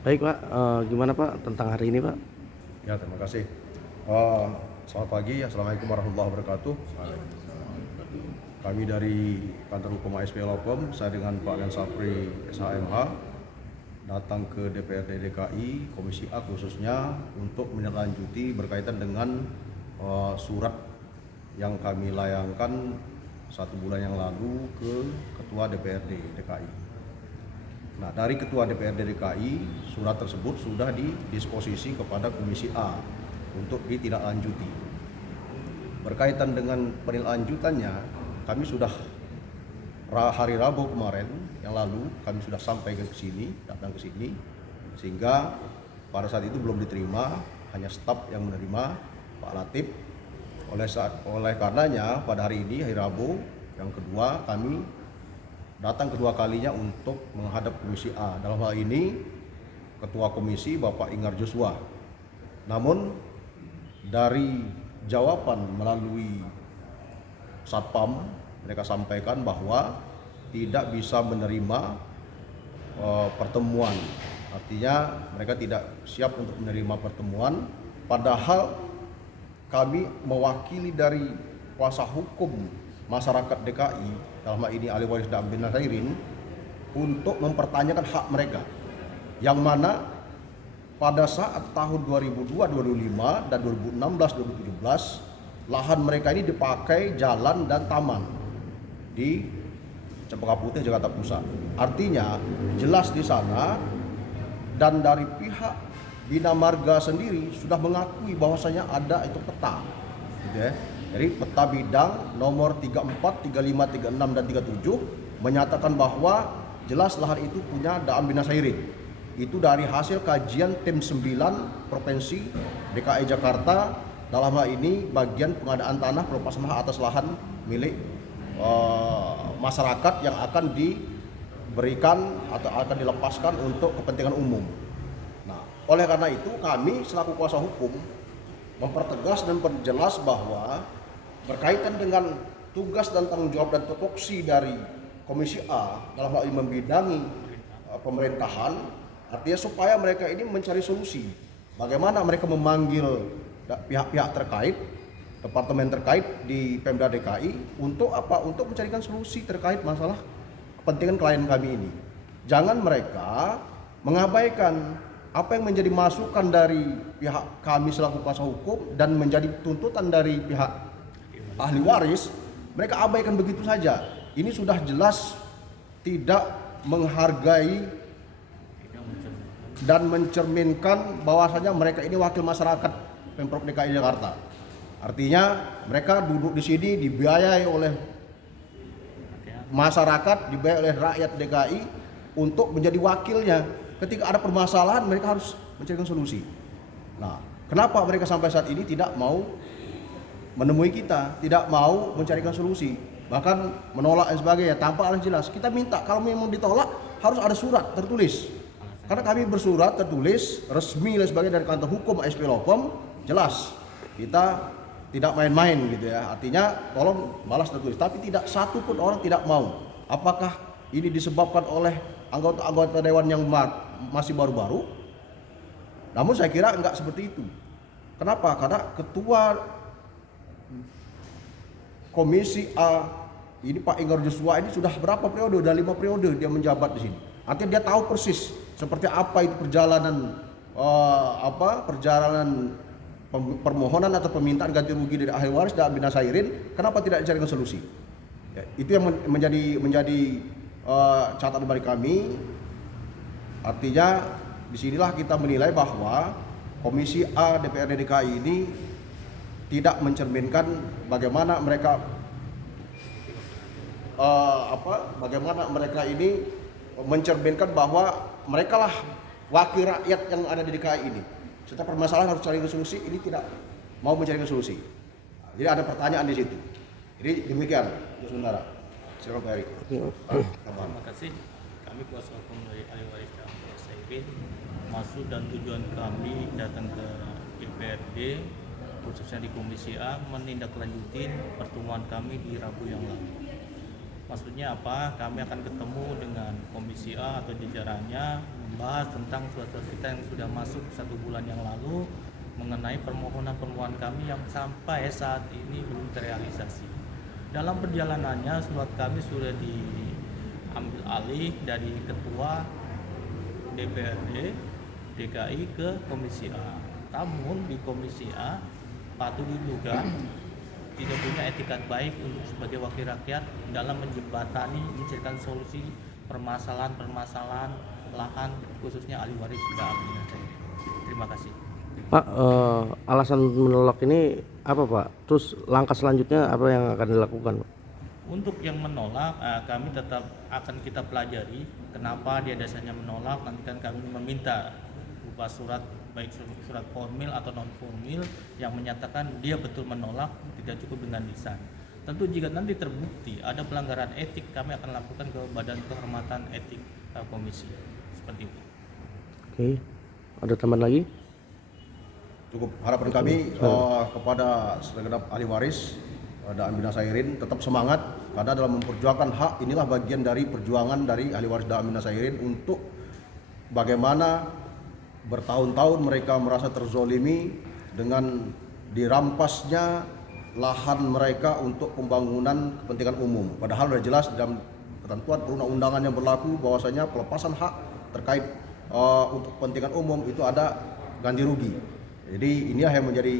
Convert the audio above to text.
Baik Pak, gimana Pak tentang hari ini Pak? Ya, terima kasih. Selamat pagi, Assalamualaikum warahmatullahi wabarakatuh. Kami dari Kantor Hukum ASP Lokom, saya dengan Pak Dan Sapri SHMH datang ke DPRD DKI, Komisi A khususnya untuk menindaklanjuti berkaitan dengan surat yang kami layangkan 1 bulan yang lalu ke Ketua DPRD DKI. Nah, dari Ketua DPRD DKI, surat tersebut sudah didisposisi kepada Komisi A untuk ditindaklanjuti. Berkaitan dengan penindaklanjutannya, kami sudah hari Rabu kemarin yang lalu kami sudah sampai ke sini, datang ke sini, sehingga pada saat itu belum diterima, hanya staf yang menerima, Pak Latif. Oleh karenanya pada hari ini, hari Rabu yang kedua, kami datang kedua kalinya untuk menghadap Komisi A. Dalam hal ini Ketua Komisi Bapak Ingar Joshua. Namun dari jawaban melalui Satpam, mereka sampaikan bahwa tidak bisa menerima pertemuan. Artinya mereka tidak siap untuk menerima pertemuan, padahal kami mewakili dari kuasa hukum masyarakat DKI, dalam hal ini ahli waris Daan bin Nasairin, untuk mempertanyakan hak mereka, yang mana pada saat tahun 2002, 2005, dan 2016, 2017 lahan mereka ini dipakai jalan dan taman di Cempaka Putih, Jakarta Pusat. Artinya jelas di sana, dan dari pihak Bina Marga sendiri sudah mengakui bahwasanya ada itu peta, gitu ya. Jadi peta bidang nomor 34, 35, 36, dan 37 menyatakan bahwa jelas lahan itu punya Daan bin Nasairin. Itu dari hasil kajian tim 9 Provinsi DKI Jakarta, dalam hal ini bagian pengadaan tanah pelepasan hak atas lahan milik masyarakat yang akan diberikan atau akan dilepaskan untuk kepentingan umum. Nah, oleh karena itu kami selaku kuasa hukum mempertegas dan memperjelas bahwa berkaitan dengan tugas dan tanggung jawab dan tupoksi dari Komisi A dalam hal ini membidangi pemerintahan, artinya supaya mereka ini mencari solusi. Bagaimana mereka memanggil pihak-pihak terkait, departemen terkait di Pemda DKI untuk apa? Untuk mencarikan solusi terkait masalah kepentingan klien kami ini. Jangan mereka mengabaikan apa yang menjadi masukan dari pihak kami selaku kuasa hukum dan menjadi tuntutan dari pihak ahli waris, mereka abaikan begitu saja. Ini sudah jelas tidak menghargai dan mencerminkan bahwasanya mereka ini wakil masyarakat Pemprov DKI Jakarta. Artinya mereka duduk di sini dibiayai oleh masyarakat, dibiayai oleh rakyat DKI untuk menjadi wakilnya. Ketika ada permasalahan mereka harus mencarikan solusi. Nah, kenapa mereka sampai saat ini tidak mau menemui kita, tidak mau mencarikan solusi, bahkan menolak dan sebagainya tanpa alasan jelas? Kita minta kalau memang ditolak harus ada surat tertulis. Karena kami bersurat tertulis resmi dan sebagainya dari Kantor Hukum ASP Lokom, jelas kita tidak main-main gitu ya. Artinya tolong balas tertulis, tapi tidak satu pun orang tidak mau. Apakah ini disebabkan oleh anggota dewan yang masih baru-baru? Namun saya kira enggak seperti itu. Kenapa? Karena ketua Komisi A ini Pak Ingar Joshua ini sudah berapa periode? Sudah 5 periode dia menjabat di sini. Artinya dia tahu persis seperti apa itu perjalanan permohonan atau permintaan ganti rugi dari ahli waris Daan bin Nasairin. Kenapa tidak dicarikan solusi? Ya, itu yang menjadi catatan bagi kami. Artinya disinilah kita menilai bahwa Komisi A DPRD DKI ini tidak mencerminkan bagaimana mereka ini mencerminkan bahwa mereka lah wakil rakyat yang ada di DKI ini. Setiap permasalahan harus cari solusi, ini tidak mau mencari solusi. Jadi ada pertanyaan di situ. Jadi demikian, saudara. Silakan Pak Erik. Terima kasih. Kami kuasa hukum dari ahli waris Daan bin Nasairin, maksud dan tujuan kami datang ke DPRD khususnya di Komisi A menindaklanjuti pertemuan kami di Rabu yang lalu. Maksudnya apa? Kami akan ketemu dengan Komisi A atau jajarannya membahas tentang surat-surat kita yang sudah masuk 1 bulan yang lalu mengenai permohonan-permohonan kami yang sampai saat ini belum terrealisasi. Dalam perjalanannya surat kami sudah diambil alih dari Ketua DPRD DKI ke Komisi A. Namun di Komisi A patut diduga tidak punya etikat baik untuk sebagai wakil rakyat dalam menjembatani mencarikan solusi permasalahan-permasalahan lahan khususnya ahli waris Mbah Aminah Sairin. Terima kasih. Pak, alasan menolak ini apa Pak? Terus langkah selanjutnya apa yang akan dilakukan Pak? Untuk yang menolak, kami tetap akan kita pelajari kenapa dia dasarnya menolak. Nanti kan kami meminta berupa surat, baik surat formil atau non formil yang menyatakan dia betul menolak, tidak cukup dengan lisan. Tentu jika nanti terbukti ada pelanggaran etik, kami akan lakukan ke Badan Kehormatan Etik Komisi. Seperti itu. Oke, ada tambahan lagi? Cukup. Harapan kami kepada segenap ahli waris Dah Aminah Sairin tetap semangat, karena dalam memperjuangkan hak inilah bagian dari perjuangan dari ahli waris Dah Aminah Sairin untuk bagaimana bertahun-tahun mereka merasa terzolimi dengan dirampasnya lahan mereka untuk pembangunan kepentingan umum. Padahal sudah jelas dalam ketentuan perundang-undangan yang berlaku bahwasanya pelepasan hak terkait untuk kepentingan umum itu ada ganti rugi. Jadi inilah yang menjadi